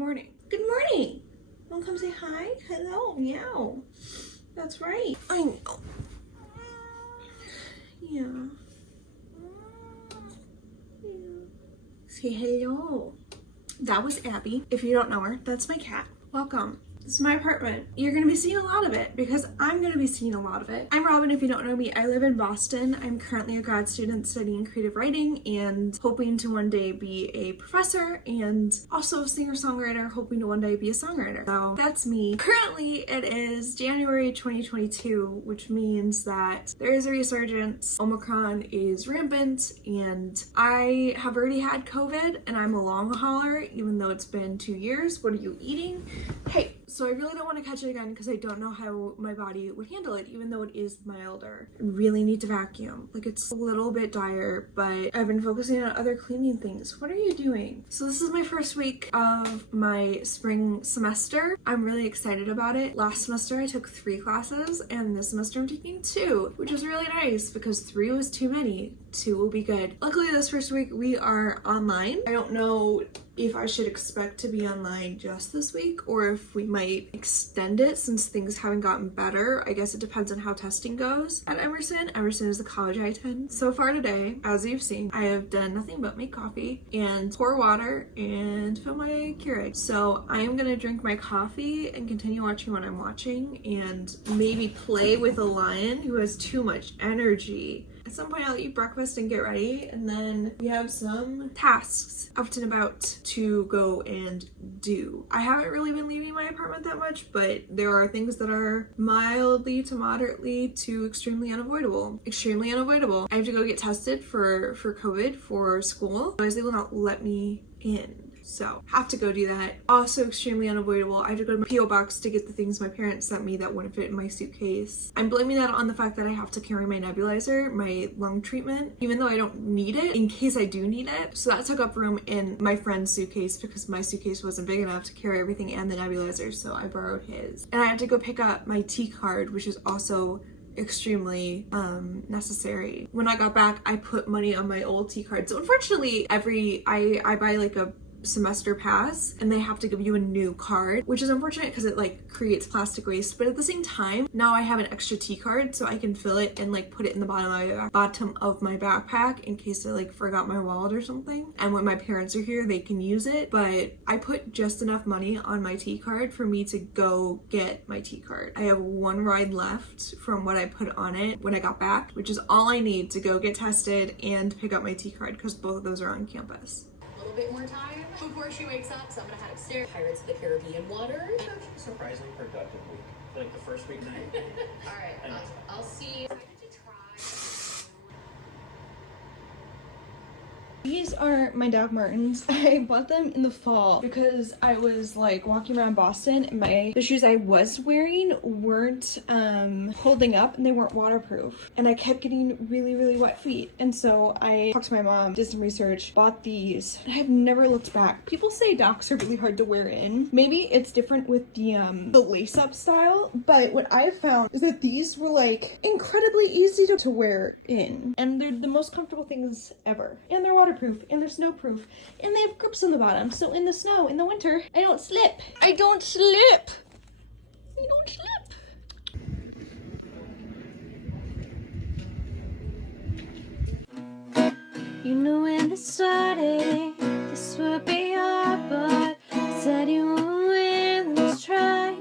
morning. Good morning. Wanna come say hi? Hello, meow. That's right. I know. Yeah. Say hello. That was Abby. If you don't know her, that's my cat. Welcome. This is my apartment. You're gonna be seeing a lot of it because I'm gonna be seeing a lot of it. I'm Robin, if you don't know me. I live in Boston. I'm currently a grad student studying creative writing and hoping to one day be a professor and also a singer-songwriter, hoping to one day be a songwriter. So that's me. Currently, it is January 2022, which means that there is a resurgence. Omicron is rampant and I have already had COVID and I'm a long hauler, even though it's been 2 years. What are you eating? Hey. So I really don't want to catch it again because I don't know how my body would handle it, even though it is milder. I really need to vacuum. Like, it's a little bit dire, but I've been focusing on other cleaning things. What are you doing? So this is my first week of my spring semester. I'm really excited about it. Last semester I took 3 classes and this semester I'm taking 2, which is really nice because 3 was too many. 2 will be good. Luckily this first week we are online. I don't know if I should expect to be online just this week or if we might extend it since things haven't gotten better. I guess it depends on how testing goes at Emerson. Emerson is the college I attend. So far today, as you've seen, I have done nothing but make coffee and pour water and fill my Keurig. So I am gonna drink my coffee and continue watching what I'm watching and maybe play with a lion who has too much energy. At some point I'll eat breakfast and get ready, and then we have some tasks out and about to go and do. I haven't really been leaving my apartment that much, but there are things that are mildly to moderately to extremely unavoidable. Extremely unavoidable. I have to go get tested for COVID for school, otherwise they will not let me in. So have to go do that. Also extremely unavoidable. I have to go to my P.O. box to get the things my parents sent me that wouldn't fit in my suitcase. I'm blaming that on the fact that I have to carry my nebulizer, my lung treatment, even though I don't need it, in case I do need it. So that took up room in my friend's suitcase because my suitcase wasn't big enough to carry everything and the nebulizer, so I borrowed his. And I had to go pick up my T card, which is also extremely necessary. When I got back, I put money on my old T card. So unfortunately, I buy like a semester pass and they have to give you a new card, which is unfortunate because it like creates plastic waste, but at the same time now I have an extra T card so I can fill it and like put it in the bottom of my backpack in case I like forgot my wallet or something, and when my parents are here they can use it. But I put just enough money on my T card for me to go get my T card. I have 1 ride left from what I put on it when I got back, which is all I need to go get tested and pick up my T card because both of those are on campus. A little bit more time before she wakes up, so I'm gonna head upstairs. Pirates of the Caribbean water. Surprisingly productive week. Like the first week. All right, I'll see. I need to try. These are my Doc Martens. I bought them in the fall because I was like walking around Boston and the shoes I was wearing weren't holding up and they weren't waterproof. And I kept getting really wet feet. And so I talked to my mom, did some research, bought these, and I've never looked back. People say Docs are really hard to wear in. Maybe it's different with the lace-up style, but what I've found is that these were like incredibly easy to wear in. And they're the most comfortable things ever. And they're waterproof and they're snowproof and they have grips on the bottom, so in the snow in the winter I don't slip. I don't slip. You knew when it started this would be hard, but said you were willing to try.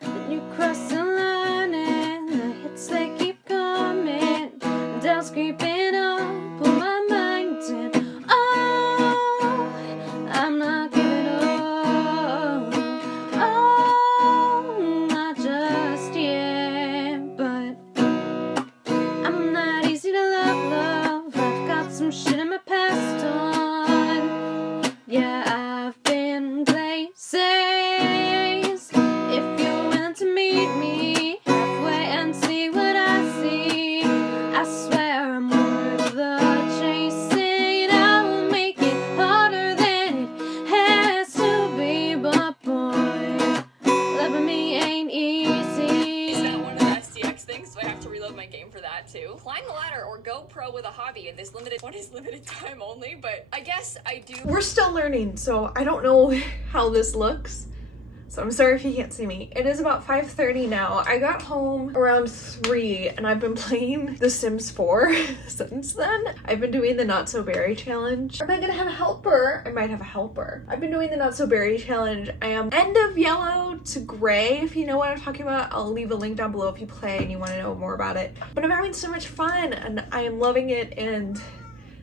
Then you cross the line and the hits they keep coming, doubts creeping up on my mind, and oh, I'm not giving up, oh, not just yet, but I'm not easy to love, I've got some shit in my past on, yeah, I've been places, if you're willing to meet me halfway and see what I see, I swear I'm worth the chasing. I will make it harder than it has to be, but boy, loving me ain't easy. Is that one of the SDX things? Do I have to reload my game for that too? Climb the ladder or go pro with with a hobby, and this one is limited time only, but I guess I do. We're still learning, so I don't know how this looks. So I'm sorry if you can't see me. It is about 5:30 now. I got home around 3 and I've been playing The Sims 4 since then. I've been doing the Not So Berry challenge. Am I gonna have a helper? I might have a helper. I've been doing the Not So Berry challenge. I am end of yellow to gray, if you know what I'm talking about. I'll leave a link down below if you play and you want to know more about it. But I'm having so much fun and I am loving it, and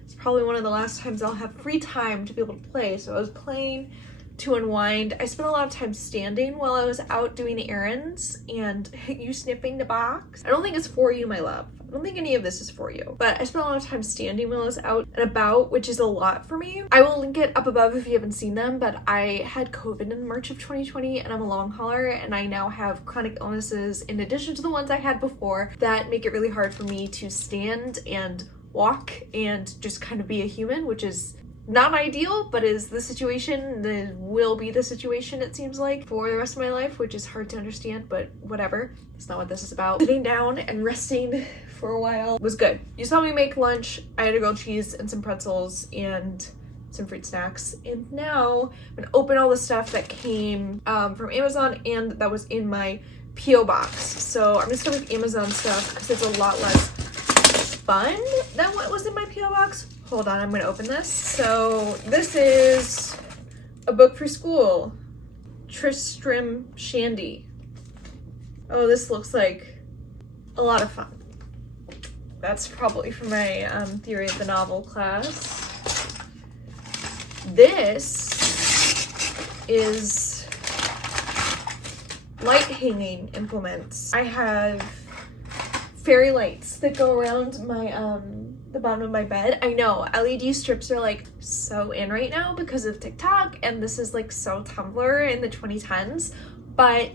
it's probably one of the last times I'll have free time to be able to play. So I was playing to unwind. I spent a lot of time standing while I was out doing errands and you sniffing the box. I don't think it's for you, my love. I don't think any of this is for you, but I spent a lot of time standing while I was out and about, which is a lot for me. I will link it up above if you haven't seen them, but I had COVID in March of 2020 and I'm a long hauler and I now have chronic illnesses in addition to the ones I had before that make it really hard for me to stand and walk and just kind of be a human, which is not ideal, but is the situation, will be the situation, it seems like, for the rest of my life, which is hard to understand, but whatever. That's not what this is about. Sitting down and resting for a while was good. You saw me make lunch. I had a grilled cheese and some pretzels and some fruit snacks. And now I'm gonna open all the stuff that came from Amazon and that was in my P.O. box. So I'm gonna start with Amazon stuff because it's a lot less fun than what was in my P.O. box. Hold on, I'm gonna open this. So this is a book for school. Tristram Shandy. Oh, this looks like a lot of fun. That's probably for my theory of the novel class. This is light hanging implements. I have fairy lights that go around my the bottom of my bed. I know LED strips are like so in right now because of TikTok, and this is like so Tumblr in the 2010s, but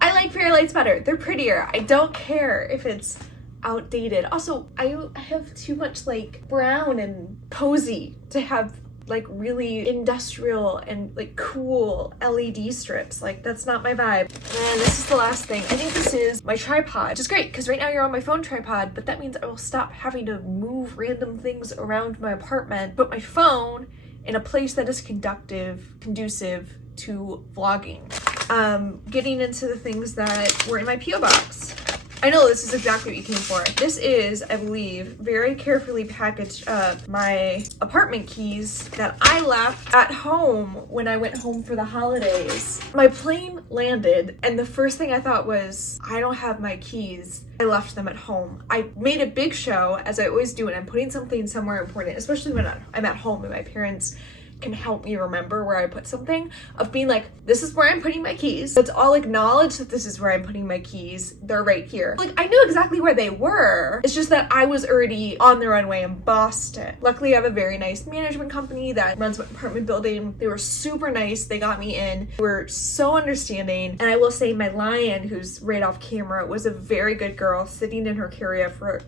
I like fairy lights better. They're prettier. I don't care if it's outdated. Also, I have too much like brown and cozy to have like really industrial and like cool LED strips. Like that's not my vibe. And this is the last thing. I think this is my tripod, which is great because right now you're on my phone tripod, but that means I will stop having to move random things around my apartment, put my phone in a place that is conducive to vlogging. Getting into the things that were in my P.O. box. I know this is exactly what you came for. This is, I believe, very carefully packaged up my apartment keys that I left at home when I went home for the holidays. My plane landed and the first thing I thought was, I don't have my keys. I left them at home. I made a big show, as I always do when I'm putting something somewhere important, especially when I'm at home and my parents can help me remember where I put something, of being like, this is where I'm putting my keys. Let's all acknowledge that this is where I'm putting my keys. They're right here. Like, I knew exactly where they were. It's just that I was already on the runway in Boston. Luckily, I have a very nice management company that runs my apartment building. They were super nice. They got me in. They were so understanding. And I will say my lion, who's right off camera, was a very good girl, sitting in her carrier for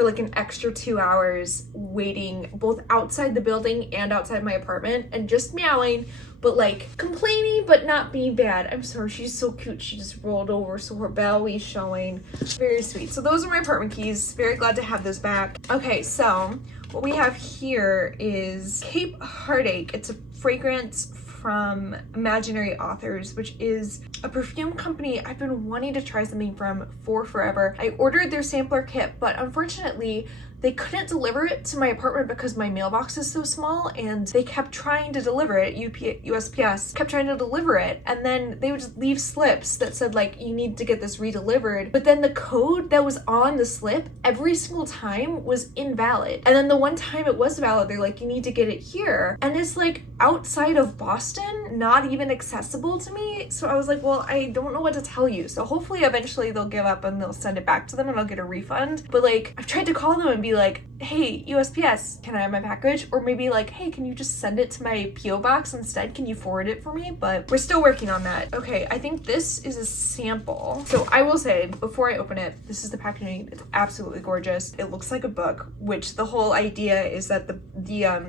like an extra 2 hours, waiting both outside the building and outside my apartment, and just meowing, but like complaining, but not being bad. I'm sorry, she's so cute. She just rolled over, so her belly's showing. Very sweet. So those are my apartment keys. Very glad to have those back. Okay, so what we have here is Cape Heartache. It's a fragrance from Imaginary Authors, which is a perfume company I've been wanting to try something from for forever. I ordered their sampler kit, but unfortunately they couldn't deliver it to my apartment because my mailbox is so small, and they kept trying to deliver it. USPS kept trying to deliver it, and then they would just leave slips that said like, you need to get this redelivered, but then the code that was on the slip every single time was invalid. And then the one time it was valid, they're like, you need to get it here, and it's like outside of Boston, not even accessible to me. So I was like, well, I don't know what to tell you. So hopefully eventually they'll give up and they'll send it back to them and I'll get a refund. But like, I've tried to call them and be like, hey, USPS, can I have my package? Or maybe like, hey, can you just send it to my P.O. box instead? Can you forward it for me? But we're still working on that. Okay, I think this is a sample. So I will say, before I open it, this is the packaging. It's absolutely gorgeous. It looks like a book, which the whole idea is that the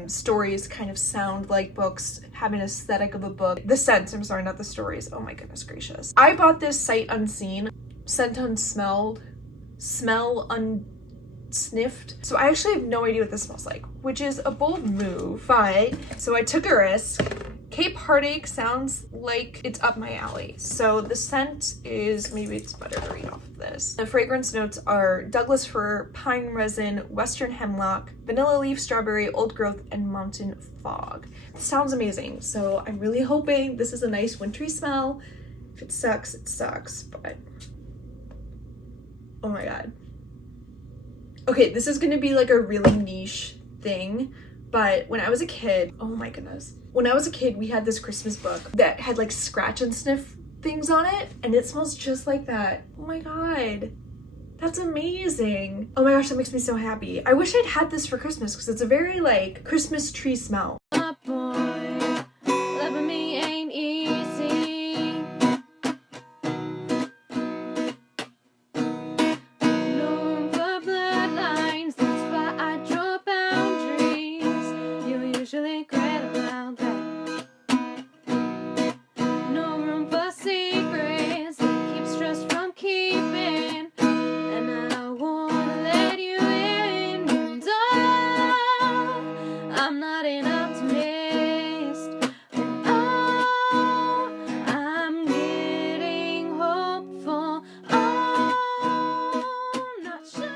stories kind of sound like books, have an aesthetic of a book. The scents, I'm sorry, not the stories. Oh my goodness gracious. I bought this sight unseen, scent unsmelled, smell sniffed. So I actually have no idea what this smells like, which is a bold move, but so I took a risk. Cape Heartache sounds like it's up my alley. So the scent is, maybe it's better to read off of this. The fragrance notes are Douglas fir, pine resin, western hemlock, vanilla leaf, strawberry, old growth, and mountain fog. It sounds amazing. So I'm really hoping this is a nice wintry smell. If it sucks, but oh my God. Okay, this is gonna be like a really niche thing, but when I was a kid, oh my goodness. When I was a kid, we had this Christmas book that had like scratch and sniff things on it, and it smells just like that. Oh my God, that's amazing. Oh my gosh, that makes me so happy. I wish I'd had this for Christmas because it's a very like Christmas tree smell. Loving me ain't easy. No room for bloodlines, that's why I draw boundaries. You usually regret about that. No room for secrets that keep stress from keeping. And I wanna let you in, and oh, I'm not an optimist. Oh, I'm getting hopeful. Oh, not sure.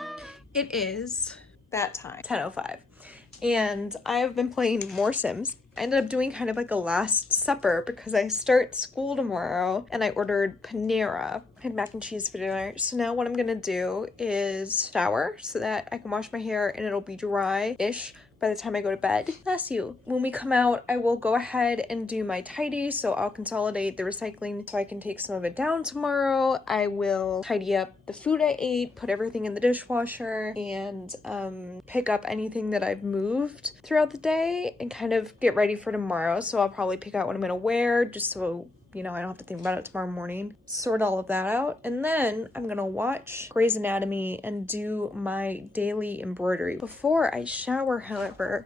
It is that time, 10:05, and I have been playing more Sims. I ended up doing kind of like a last supper because I start school tomorrow and I ordered Panera. I had mac and cheese for dinner. So now what I'm gonna do is shower so that I can wash my hair and it'll be dry-ish by the time I go to bed. Bless you. When we come out, I will go ahead and do my tidy, so I'll consolidate the recycling so I can take some of it down tomorrow. I will tidy up the food I ate, put everything in the dishwasher, and pick up anything that I've moved throughout the day and kind of get ready for tomorrow. So I'll probably pick out what I'm gonna wear just so you know, I don't have to think about it tomorrow morning. Sort all of that out. And then I'm gonna watch Grey's Anatomy and do my daily embroidery. Before I shower, however,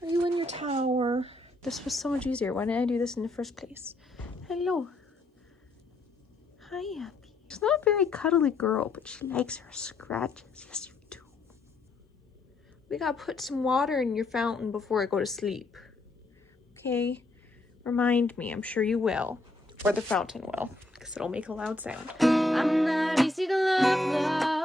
are you in your tower? This was so much easier. Why didn't I do this in the first place? Hello. Hi, Abby. She's not a very cuddly girl, but she likes her scratches. Yes, you do. We gotta put some water in your fountain before I go to sleep. Okay? Remind me, I'm sure you will. Or the fountain will, because it'll make a loud sound. I'm not easy to love.